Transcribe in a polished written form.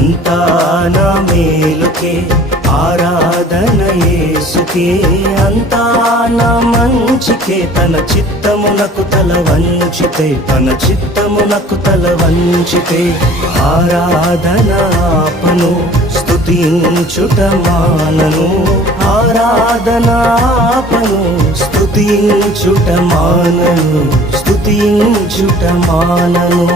అంతా నా మేలుకే ఆరాధన యేసుకే, అంతా నా మంచికే. తన చిత్తమునకు తల వంచితే, తన చిత్తమునకు తల వంచితే ఆరాధన ఆపను, స్తుతించుట మానను. ఆరాధన ఆపను, స్తుతించుట మానను, స్తుతించుట మానను.